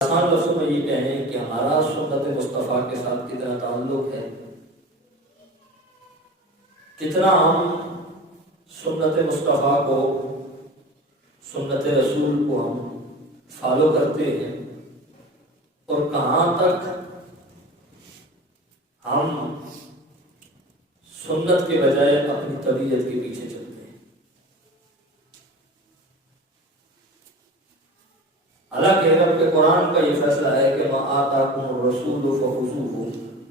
آسان لفظوں میں یہ کہیں کہ ہمارا سنت مصطفیٰ کے ساتھ کتنا تعلق ہے، کتنا ہم سنت مصطفیٰ کو، سنت رسول کو ہم فالو کرتے ہیں، اور کہاں تک ہم سنت کے بجائے اپنی طبیعت کے پیچھے چلتے ہیں۔ حالانکہ رب کے قرآن کا یہ فیصلہ ہے کہ مَا آتَاكُمُ الرَّسُولُ فَخُذُوهُ،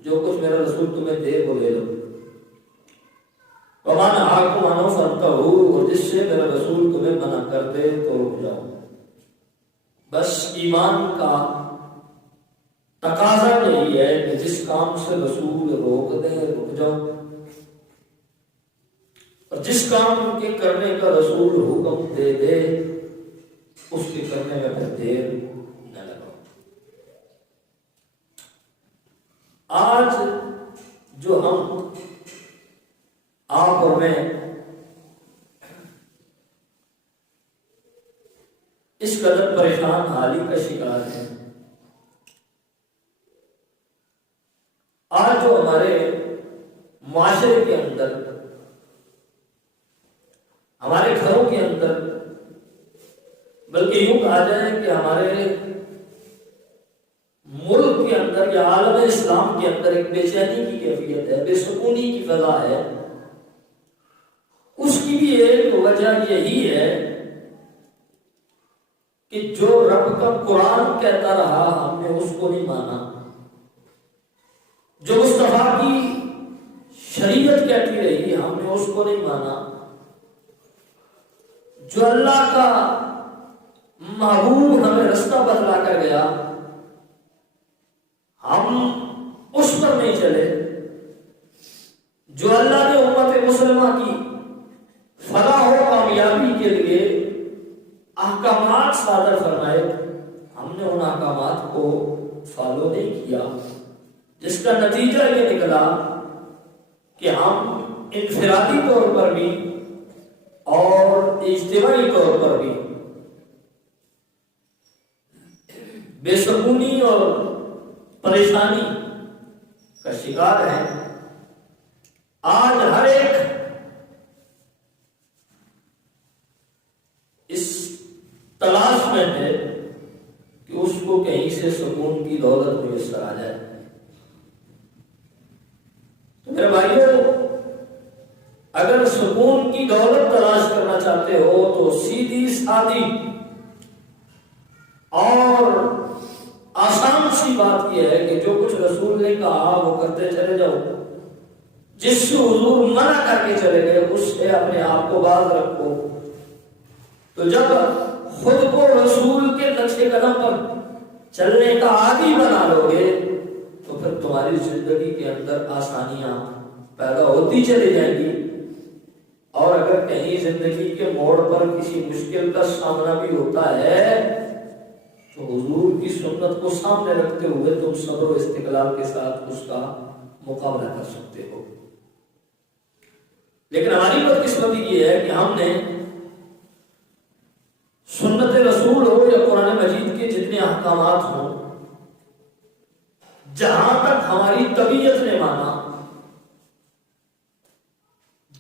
جو کچھ میرا رسول تمہیں دے وہ لے لو، وَمَا نَهَاكُمْ عَنْهُ فَانْتَهُوا، اور جس سے میرا رسول تمہیں منع کر دے تو رک جاؤ۔ بس ایمان کا تقاضا یہی ہے کہ جس کام سے رسول روک دے رک جاؤ، اور جس کام کے کرنے کا رسول حکم دے دے اس کے کرنے میں پھر دیر نہ لگاؤ۔ آج جو ہم آپ اور میں اس قدر پریشان حالی کا شکار ہیں، آج جو ہمارے معاشرے کے اندر، ہمارے گھروں کے اندر، بلکہ یوں کہا جائے کہ ہمارے ملک کے اندر یا عالم اسلام کے اندر ایک بے چینی کی کیفیت ہے، بے سکونی کی فضا ہے، اس کی بھی ایک وجہ یہی ہے کہ جو رب کا قرآن کہتا رہا ہم نے اس کو نہیں مانا، جو مصطفیٰ کی شریعت کہتی رہی ہم نے اس کو نہیں مانا، جو اللہ کا محبوب ہمیں رستہ بتلا کر گیا ہم اس پر نہیں چلے، جو اللہ نے امت مسلمہ کی فلاح و کامیابی کے لیے احکامات صادر فرمائے ہم نے ان احکامات کو فالو نہیں کیا، جس کا نتیجہ یہ نکلا کہ ہم انفرادی طور پر بھی اور اجتماعی طور پر بھی بے سکونی اور پریشانی کا شکار ہے۔ آج ہر ایک اس تلاش میں ہے کہ اس کو کہیں سے سکون کی دولت میسر آ جائے۔ تو میرے بھائیوں، اگر سکون کی دولت تلاش کرنا چاہتے ہو تو سیدھی سادی اور آسان سی بات یہ ہے کہ جو کچھ رسول نے کہا وہ کرتے چلے جاؤ، جس سے حضور منع کر کے چلے گئے اس سے اپنے آپ کو باز رکھو۔ تو جب خود کو رسول کے نقشے قدم پر چلنے کا عادی بنا لو گے تو پھر تمہاری زندگی کے اندر آسانیاں پیدا ہوتی چلی جائیں گی، اور اگر کہیں زندگی کے موڑ پر کسی مشکل کا سامنا بھی ہوتا ہے تو حضور کی سنت کو سامنے رکھتے ہوئے تم صبر و استقلال کے ساتھ اس کا مقابلہ کر سکتے ہو۔ لیکن ہماری بدقسمتی یہ ہے کہ ہم نے سنت رسول ہو یا قرآن مجید کے جتنے احکامات ہوں، جہاں تک ہماری طبیعت نے مانا،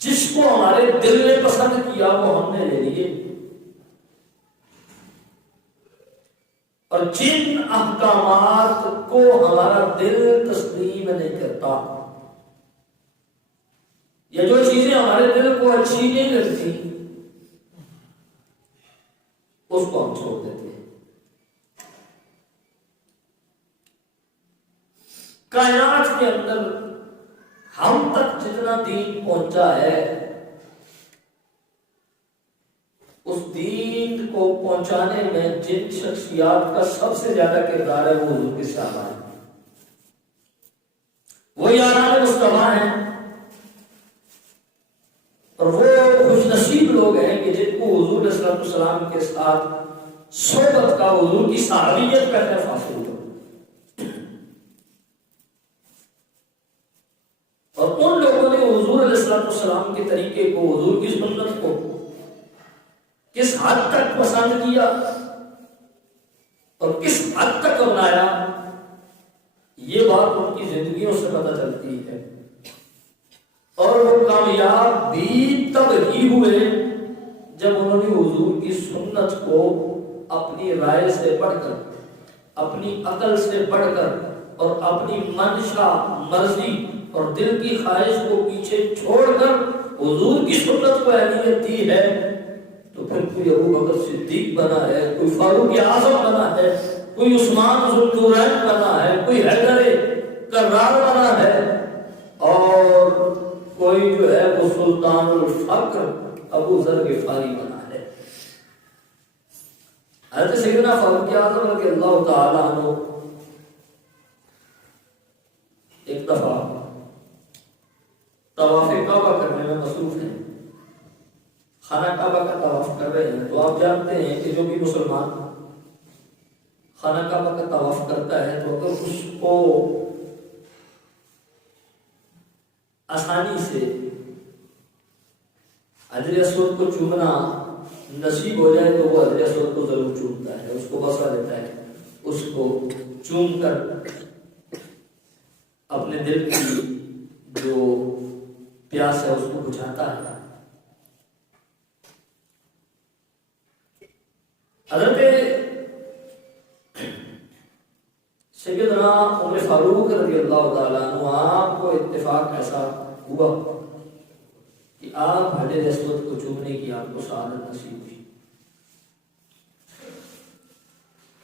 جس کو ہمارے دل نے پسند کیا وہ ہم نے لے لیے، اور جن احکامات کو ہمارا دل تسلیم نہیں کرتا یا جو چیزیں ہمارے دل کو اچھی نہیں لگتی اس کو ہم چھوڑ دیتے ہیں۔ کائنات کے اندر ہم تک جتنا دین پہنچا ہے اس دین کو پہنچانے میں جن شخصیات کا سب سے زیادہ کردار ہے وہ حضور کے صحابہ ہیں، وہ یاران مصطفیٰ ہیں، اور وہ خوش نصیب لوگ ہیں کہ جن کو حضور علیہ السلام کے ساتھ صحبت کا، حضور کی صحابیت کا شرف حاصل ہو، اور ان لوگوں نے حضور علیہ السلام کے طریقے کو، حضور کی سنت کو کس حد تک پسند کیا اور اور کس حد تک اپنایا، یہ بات ان کی زندگیوں سے پتہ چلتی ہے۔ اور وہ کامیاب بھی تب ہی ہوئے جب انہوں نے حضور کی سنت کو اپنی رائے سے بڑھ کر، اپنی عقل سے بڑھ کر اور اپنی منشا، مرضی اور دل کی خواہش کو پیچھے چھوڑ کر حضور کی سنت کو اہمیت دی ہے۔ تو پھر کوئی ابو بکر صدیق بنا ہے، کوئی فاروق اعظم بنا ہے، کوئی عثمان ذو النورین بنا ہے، کوئی حیدر کرار بنا ہے، اور کوئی جو ہے وہ سلطان الفقر ابو ذر غفاری بنا ہے۔ حضرت سیدنا فاروق اعظم رضی اللہ تعالیٰ عنہ ایک دفعہ طواف کعبہ کرنے میں مصروف ہیں، خانہ کعبہ کا طواف کر رہے ہیں۔ تو آپ جانتے ہیں کہ جو بھی مسلمان خانہ کعبہ کا طواف کرتا ہے تو اگر اس کو آسانی سے حجر اسود کو چومنا نصیب ہو جائے تو وہ حجر اسود کو ضرور چومتا ہے، اس کو بسا دیتا ہے، اس کو چوم کر اپنے دل کی جو پیاس ہے اس کو بجھاتا ہے۔ حضرت سیدنا عمر فاروق رضی اللہ تعالیٰ عنہ آپ کو اتفاق ایسا ہوا کہ آپ حجر اسود کو چومنے کی آپ کو سعادت نصیب ہوئی،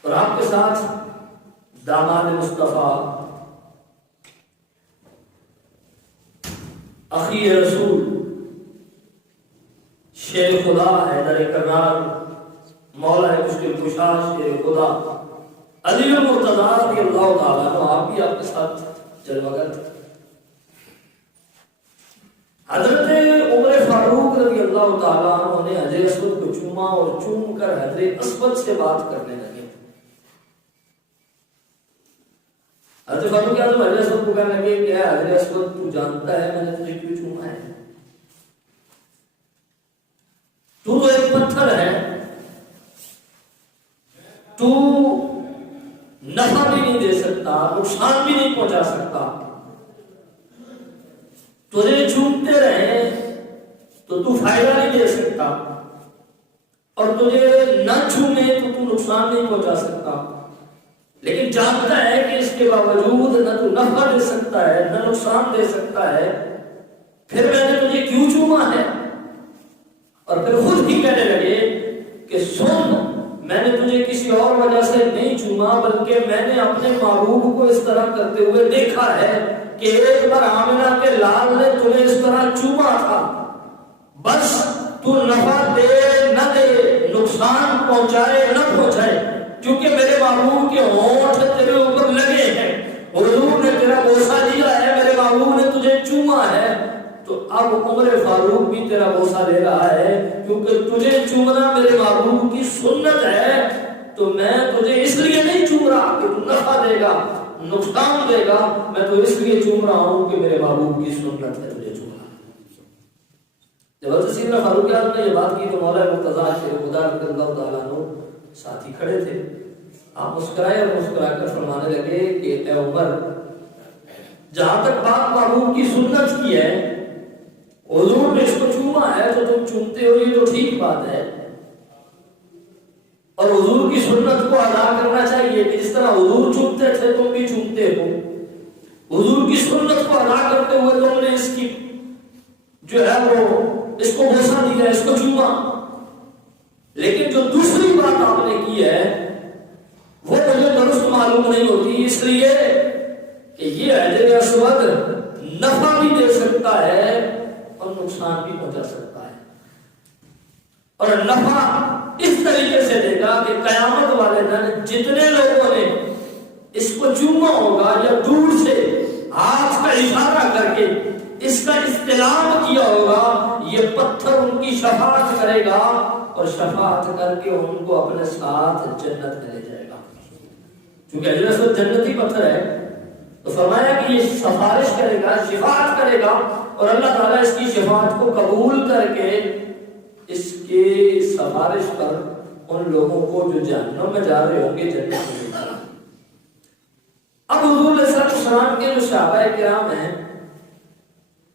اور آپ کے ساتھ داماد مصطفیٰ اخی رسول شیر خدا حیدر کرار مولا مشکل کشا شیر خدا علی المرتضیٰ رضی اللہ تعالیٰ عنہ آپ بھی آپ کے ساتھ جلوگر تھے۔ حضرت عمر فاروق رضی اللہ تعالیٰ عنہ نے حجر اسود کو چوما اور چوم کر حجر اسود سے بات کرنے لگے۔ حضرت فاروق اعظم حجر اسود کو کہنے لگے کہ حجر اسود تو جانتا ہے میں نے تجھے کیوں چوما ہے؟ تو ایک پتھر ہے، تو نفع بھی نہیں دے سکتا، نقصان بھی نہیں پہنچا سکتا، تجھے چومتے رہے تو تو فائدہ نہیں دے سکتا، اور تجھے نہ چومے تو تو نقصان نہیں پہنچا سکتا، لیکن جانتا ہے کہ اس کے باوجود نہ تو نفع دے سکتا ہے نہ نقصان دے سکتا ہے، پھر میں نے تجھے کیوں چوما ہے؟ اور پھر خود ہی کہنے لگے کہ سن، میں نے تجھے کسی اور وجہ سے نہیں چوما، بلکہ میں نے اپنے محبوب کو اس طرح کرتے ہوئے دیکھا ہے کہ ایک بار آمنہ کے لال نے تمہیں اس طرح چوما تھا، بس تو نفع دے نہ دے، نقصان پہنچائے نہ پہنچائے، کیونکہ میرے محبوب کے ہونٹ تیرے اوپر لگے ہیں، حضور نے تیرا بوسہ دیا ہے، میرے محبوب نے تجھے چوما ہے، تو اب عمر فاروق بھی تیرا بوسہ لے رہا ہے، کیونکہ تجھے چومنا میرے محبوب کی سنت ہے، تو میں تجھے اس لیے نہیں چوم رہا کہ تو نفع دے گا نقصان دے گا، میں تو اس لیے چوم رہا ہوں کہ میرے محبوب کی سنت ہے تجھے چومنا۔ جب حضرت سیدنا فاروق اعظم نے یہ بات کی تو مولا مرتضیٰ شیر خدا رضی اللہ تعالیٰ عنہ ساتھی کھڑے تھے، آپ مسکرائے اور مسکرا کر فرمانے لگے کہ اے عمر، جہاں تک بات محبوب کی سنت کی ہے، حضور نے اس کو چوما ہے تو تم چومتے ہو، یہ تو ٹھیک بات ہے، اور حضور کی سنت کو ادا کرنا چاہیے کہ جس طرح حضور چومتے تھے تم بھی چومتے ہو، حضور کی سنت کو ادا کرتے ہوئے تم نے اس کی جو ہے وہ اس کو بوسہ دیا، اس کو چوما، لیکن جو دوسری بات آپ نے کی ہے وہ مجھے درست معلوم نہیں ہوتی، اس لیے کہ یہ حجر اسود نفع بھی دے سکتا ہے اور نقصان بھی پہنچا سکتا ہے، اور نفع اس طریقے سے دے گا کہ قیامت والے دن جتنے لوگوں نے اس کو چوما ہوگا یا دور سے ہاتھ کا اشارہ کر کے اس کا استلام کیا ہوگا، یہ پتھر ان کی شفاعت کرے گا اور شفاعت کر کے ان کو اپنے ساتھ جنت میں لے جائے گا، کیونکہ حجر اسود جنتی پتھر ہے، تو فرمایا کہ یہ سفارش کرے گا، شفاعت کرے گا، اور اللہ تعالیٰ اس کی شفاعت کو قبول کر کے اس کے سفارش پر ان لوگوں کو جو جہنم میں جا رہے ہوں گے جنت میں جائے۔ اب حضور علیہ السلام کے جو صحابہ کرام ہیں،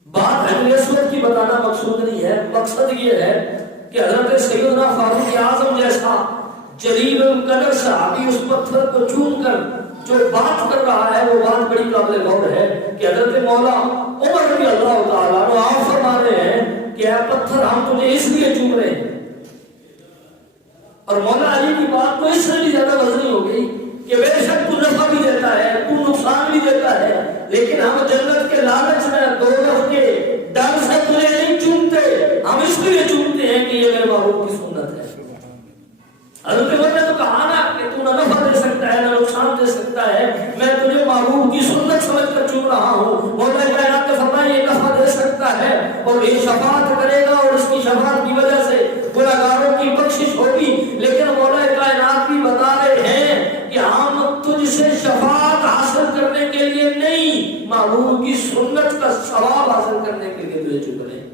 بات حجر اسود کی بتانا مقصود نہیں ہے، مقصد یہ ہے کہ حضرت سیدنا فاروق اعظم جیسا جلیل القدر صحابی اس پتھر کو چوم کر جو بات کر رہا ہے وہ بات بڑی قابل غور ہے کہ حضرت مولا عمر رضی اللہ تعالیٰ عنہ آپ فرما رہے ہیں کہ اے پتھر ہم تجھے اس لیے چوم رہے ہیں، اور مولا علی کی بات تو اس سے بھی زیادہ وزنی ہو گئی کہ بے شک تو نفع بھی دیتا ہے، تو نقصان بھی دیتا ہے، لیکن ہم جنت کے لالچ میں دوزخ کے ڈر سے تجھے نہیں چومتے، ہم اس لیے چومتے ہیں کہ یہ میرے محبوب کی سنت ہے۔ حضرت عمر نے تو کہا نا کہ تو نہ نفع دے سکتا ہے نہ نقصان دے سکتا ہے، میں تجھے محبوب کی سنت سمجھ کر چوم رہا ہوں۔ مولا کائنات نے فرمایا یہ نفع دے سکتا ہے اور یہ شفاعت کرے گا اور اس کی شفاعت کی وجہ سے گناہگاروں کی بخشش ہوگی، لیکن مولا کائنات بھی بتا رہے ہیں کہ ہم تجھ سے شفاعت حاصل کرنے کے لیے نہیں، محبوب کی سنت کا ثواب حاصل کرنے کے لیے تجھے چوم رہے ہیں۔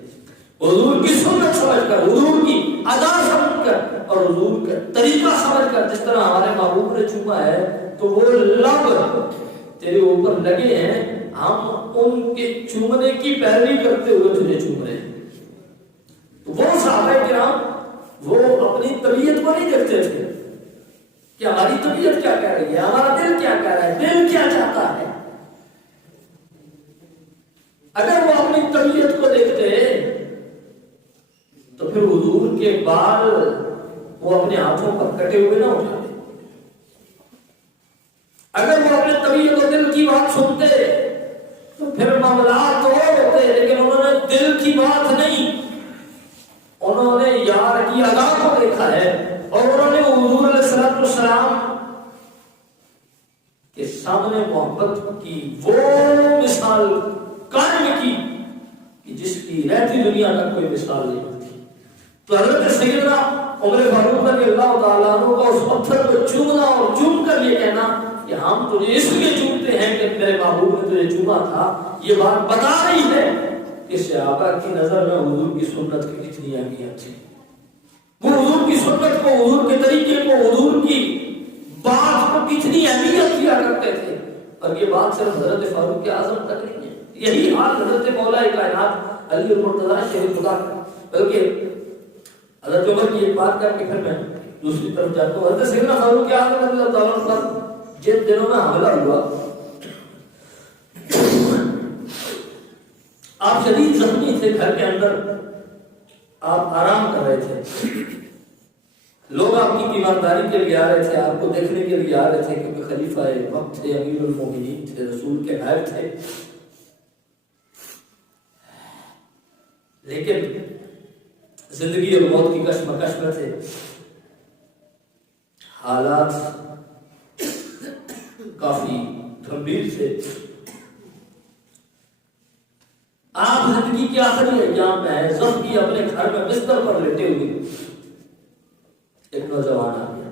حضور کی سنت سمجھ کر، حضور کی ادا سمجھ کر اور حضور کا طریقہ سمجھ کر، جس طرح ہمارے محبوب نے چوما ہے تو وہ لب تیرے اوپر لگے ہیں، ہم ان کے چومنے کی پیروی کرتے ہوئے تجھے چوم رہے ہیں۔ وہ صحابہ کرام وہ اپنی طبیعت کو نہیں دیکھتے تھے کہ ہماری طبیعت کیا کہہ رہی ہے، ہمارا دل کیا کہہ رہا ہے، دل کیا چاہتا ہے۔ اگر وہ اپنی طبیعت کو دیکھتے تو پھر حضور کے بال وہ اپنے ہاتھوں پر کٹے ہوئے نہ اٹھاتے، اگر وہ اپنے طبیعت و دل کی بات سنتے تو پھر معاملات تو اور ہوتے، لیکن انہوں نے دل کی بات نہیں، انہوں نے یار کی ادا کو دیکھا ہے، اور انہوں نے حضور علیہ السلام کے سامنے محبت کی وہ مثال قائم کی کہ جس کی رہتی دنیا کا کوئی مثال نہیں ہوتی۔ تو حضرت سیدنا عمر فاروق رضی اللہ تعالیٰ عنہ کا اس پتھر کو چومنا اور چوم کر یہ کہنا کہ ہم تجھے اس لیے چومتے ہیں کہ میرے محبوب نے تجھے چوما تھا، یہ بات بتا رہی ہے کہ صحابہ کی نظر میں حضور کی سنت کی کتنی اہمیت تھی، وہ حضور کی سنت کو، حضور کے طریقے کو، حضور کی بات کو کتنی اہمیت دیا کرتے تھے۔ اور یہ بات صرف حضرت فاروق اعظم تک نہیں ہے، یہی حال حضرت مولا کائنات علی المرتضیٰ شریف خدا کا، بلکہ حضرت عمر کی ایک بات کر کے پھر میں دوسری طرف جاتا ہوں۔ حضرت سیدنا فاروق اعظم رضی اللہ تعالیٰ عنہ پر جن دنوں میں حملہ ہوا، آپ شدید زخمی تھے، گھر کے اندر آپ آرام کر رہے تھے، لوگ آپ کی تیمارداری کے لیے آ رہے تھے، آپ کو دیکھنے کے لیے آ رہے تھے، کیونکہ خلیفہ وقت تھے، امیر المومنین تھے، رسول کے نائب تھے، لیکن زندگی اور موت کی کشمکش میں تھے، حالات کافی گھمبیر تھے۔ آپ زندگی کے آخری ایام میں زخمی اپنے گھر میں بستر پر لیٹے ہوئے، ایک نوجوان آ گیا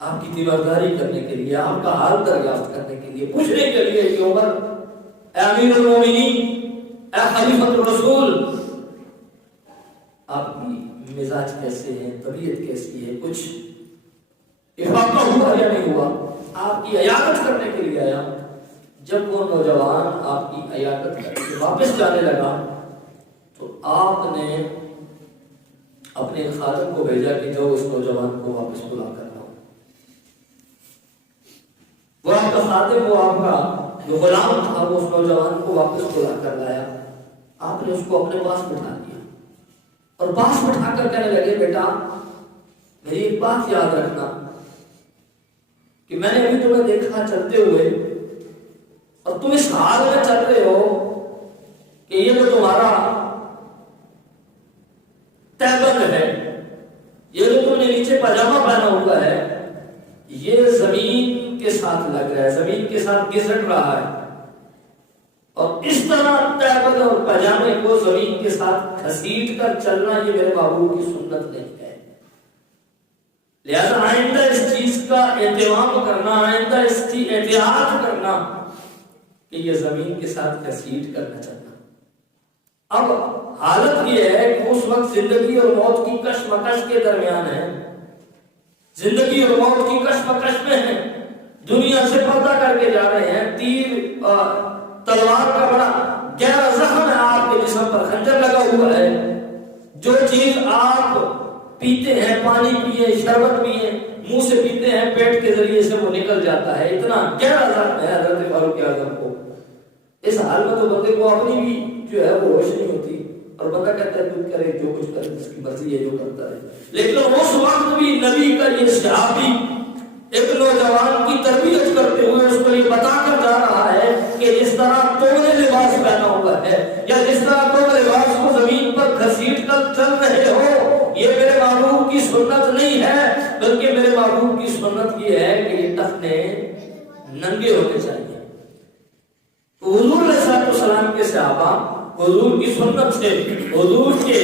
آپ کی تیمارداری کرنے کے لیے، آپ کا حال دریافت کرنے کے لیے، پوچھنے کے لیے کہ عمر، اے امیر المومنین، اے خلیفۃ الرسول، آپ کی مزاج کیسے ہے، طبیعت کیسی ہے، کچھ افاقہ ہوا یا نہیں ہوا، آپ کی عیادت کرنے کے لیے آیا۔ جب وہ نوجوان آپ کی عیادت کر کے واپس جانے لگا تو آپ نے اپنے خادم کو بھیجا کہ جو اس نوجوان کو واپس بلا کر لاؤ۔ وہ آپ کا خادم، وہ آپ کا جو غلام تھا، وہ اس نوجوان کو واپس بلا کر لایا۔ آپ نے اس کو اپنے پاس بٹھا دیا اور پاس بٹھا کر کہنے لگے، بیٹا میری ایک بات یاد رکھنا کہ میں نے ابھی تمہیں دیکھا چلتے ہوئے اور تم اس حال میں چل رہے ہو کہ یہ جو تمہارا تہبند ہے، یہ جو تم نے نیچے پاجامہ پہنا ہوا ہے، یہ زمین کے ساتھ لگ رہا ہے، زمین کے ساتھ گھسٹ رہا ہے، اور اس طرح تہبند اور پاجامے کو زمین کے ساتھ گھسیٹ کر چلنا یہ میرے محبوب کی سنت نہیں ہے۔ لہذا آئندہ اس چیز کا اہتمام کرنا، آئندہ اس کی احتیاط کرنا کہ یہ زمین کے ساتھ گھسیٹ کر نہ چلنا۔ اب حالت یہ ہے کہ اس وقت زندگی اور موت کی کشمکش کے درمیان ہے، زندگی اور موت کی کشمکش میں ہیں، دنیا سے پردہ کر کے جا رہے ہیں، تیر تلوار کا بڑا گہرا زخم ہے آپ کے جسم پر، خنجر لگا ہوا ہے، جو چیز آپ پیتے ہیں، پانی پیے، شربت پیے، منہ سے پیتے ہیں، پیٹ کے ذریعے سے وہ نکل جاتا ہے، اتنا گہرا زخم ہے حضرت فاروق اعظم کو۔ اس حال میں تو بندے کو اپنی بھی جو ہے وہ ہوش نہیں ہوتی، اور بندہ کہتا ہے کچھ کرے جو کچھ کرے، اس کی مرضی ہے جو کرتا ہے۔ لیکن اس وقت بھی نبی کا یہ صحابی ایک نوجوان کی تربیت کرتے ہوئے اس کو یہ بتا کر جا رہا ہے کہ جس طرح تم نے لباس پہنا ہوا ہے، یا جس طرح تم لباس کو زمین پر گھسیٹ کر چل رہے ہو، یہ میرے محبوب کی سنت نہیں ہے، بلکہ میرے محبوب کی سنت یہ ہے کہ یہ ٹخنے ننگے ہونے چاہیے۔ تو حضور علیہ السلام کے صحابہ حضور کی سنت سے، حضور کے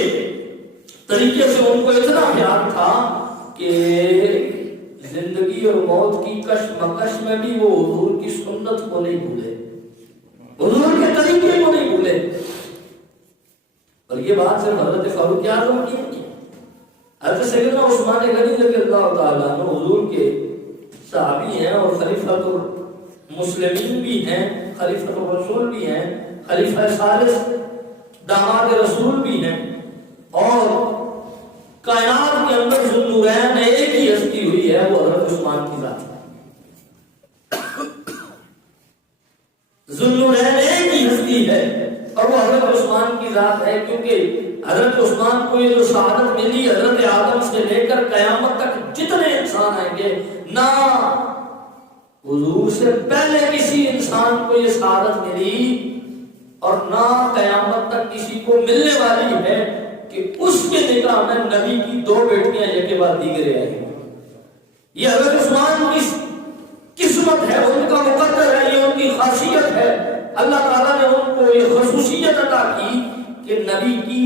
طریقے سے ان کو اتنا پیار تھا کہ زندگی اور موت کی کشمکش میں بھی وہ حضور کی سنت کو نہیں بھولے، حضور کے طریقے کو نہیں بھولے۔ اور یہ بات صرف حضرت فاروق اعظم کی نہیں، حضرت سیدنا عثمان غنی رضی اللہ تعالیٰ عنہ حضور کے صحابی ہیں اور خلیفۃ المسلمین بھی ہیں، خلیفۃ الرسول بھی ہیں، خلیفہ ثالث داماد رسول بھی ہیں، اور کائنات کے اندر ذوالنورین ایک ہی ہستی ہوئی ہے، وہ حضرت عثمان کی ذات ہے۔ ذوالنورین ایک ہی ہستی ہے اور وہ حضرت عثمان کی ذات ہے، کیونکہ حضرت عثمان کو یہ جو سعادت ملی حضرت آدم سے لے کر قیامت تک جتنے انسان آئیں گے، نہ حضور سے پہلے کسی انسان کو یہ سعادت ملی اور نہ قیامت تک کسی کو ملنے والی ہے کہ اس کے نکاح میں نبی کی 2 بیٹیاں ایک کے بعد دیگرے آئی ہیں۔ یہ حضرت عثمان کی قسمت ہے، ان کا مقدر ہے، یہ ان کی خاصیت ہے۔ اللہ تعالیٰ نے ان کو یہ خصوصیت عطا کی کہ نبی کی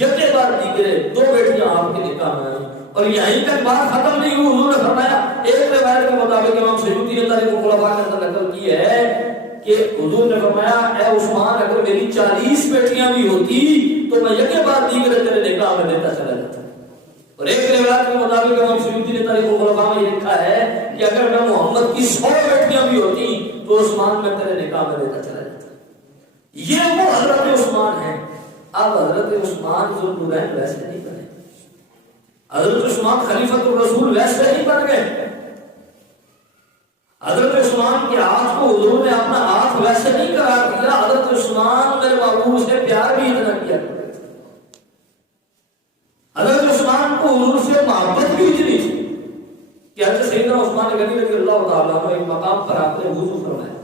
یک بعد دیگرے 2 بیٹیاں آپ کے نکاح میں آئیں، اور یہیں تک بات ختم نہیں ہوئی۔ حضور نے فرمایا، ایک روایت کے مطابق امام سیوطی نے تاریخ الخلفاء کے اندر نقل کی ہے کہ حضور نے فرمایا، اے عثمان اگر میری 40 بیٹیاں بھی ہوتی تو میں یکے بعد دیگرے تیرے نکاح میں دیتا چلا جاتا۔ اور ایک روایت کے مطابق امام سیوطی نے تاریخ الخلفاء میں یہ لکھا ہے کہ اگر میں محمد کی 100 بیٹیاں بھی ہوتی تو عثمان میں تیرے نکاح میں دیتا چلا جاتا۔ یہ وہ حضرت عثمان ہے۔ اب حضرت عثمان ذوالنورین ویسے نہیں بنے، حضرت عثمان خلیفۃ الرسول ویسے نہیں بن گئے، حضرت عثمان کے ہاتھ کو حضور نے اپنا ہاتھ ویسے نہیں قرار دیا، حضرت عثمان میرے محبوب سے پیار بھی اتنا کیا کرتے تھے، حضرت عثمان کو حضور سے محبت بھی اتنی تھی کہ حضرت سیدنا عثمان غنی رضی اللہ تعالیٰ عنہ ایک مقام پر آپ نے وضو فرمایا،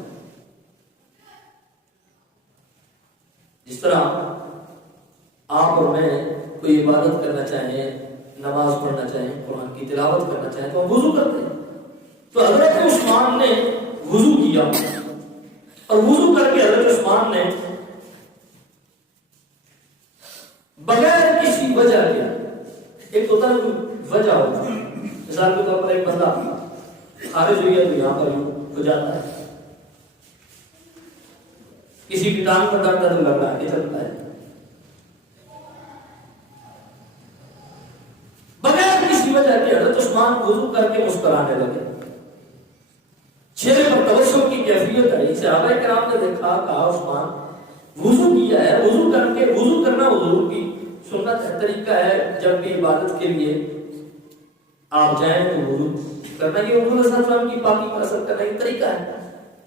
جس طرح آپ اور میں کوئی عبادت کرنا چاہیں، نماز پڑھنا چاہیں، قرآن کی تلاوت کرنا چاہیں تو ہم وضو کرتے ہیں۔ تو حضرت عثمان نے وضو کیا، اور وضو کر کے حضرت عثمان نے بغیر کسی وجہ کے، ایک ہوتا ہے وجہ ہوتی ہے، مثال کے طور پر ایک بندہ خارج ہو گیا تو یہاں پر ہو جاتا ہے، کسی کی ٹانگ پر درد لگ رہا ہے، چلتا ہے، بغیر کسی وجہ کے حضرت عثمان وضو کر کے مسکرانے لگے، چہرے پر تبسم کی کیفیت آئی۔ صحابہ کرام نے دیکھا، کہا عثمان وضو کیا ہے، وضو کر کے، وضو کرنا حضور کی سنت ہے، طریقہ ہے، جب بھی عبادت کے لیے آپ جائیں تو وضو کرنا، یہ حضور صلی اللہ علیہ وسلم کی پاکی کا اثر کرنا ایک طریقہ ہے،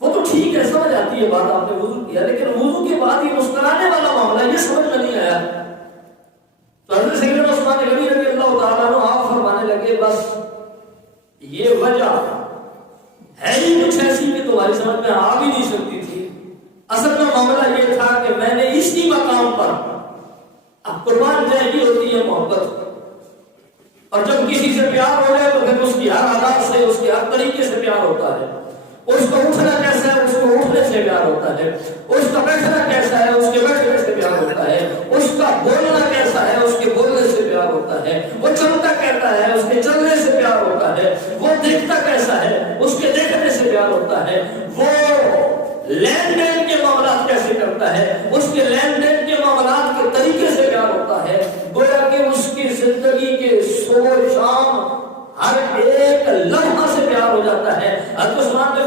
وہ تو ٹھیک ہے، سمجھ آتی ہے بات، آپ نے وضو کیا، لیکن وضو کے بعد یہ مسکرانے والا معاملہ یہ سمجھ میں نہیں آیا۔ تو حضرت سیدنا عثمان غنی رضی اللہ تعالیٰ عنہ آپ فرمانے لگے، بس یہ وجہ ہے ہی کچھ ایسی کہ تمہاری سمجھ میں آ بھی نہیں سکتی تھی، اصل میں معاملہ یہ تھا کہ میں نے اسی مقام پر، اب قربان جائے ہوتی ہے محبت، اور جب کسی سے پیار ہو جائے تو پھر اس کی ہر عادت سے، اس کے ہر طریقے سے پیار ہوتا ہے، اس کا اٹھنا کیسا ہے، اس کو اٹھنے سے پیار ہوتا ہے، اس کا بیٹھنا کیسا ہے، اس کے بیٹھنے سے پیار ہوتا ہے، اس کا بولنا کیسا ہے، اس کے بولنے سے پیار ہوتا ہے، وہ چلتا کہتا ہے، اس کے چلنے سے پیار ہوتا ہے، وہ دیکھتا کیسا ہے، اس کے دیکھنے سے پیار ہوتا ہے، وہ لین دین کے معاملات کیسے کرتا ہے، اس کے لین دین کے معاملات کے طریقے سے پیار ہر ایک لمحہ سے پیار ہو جاتا ہے۔ حضرت عثمان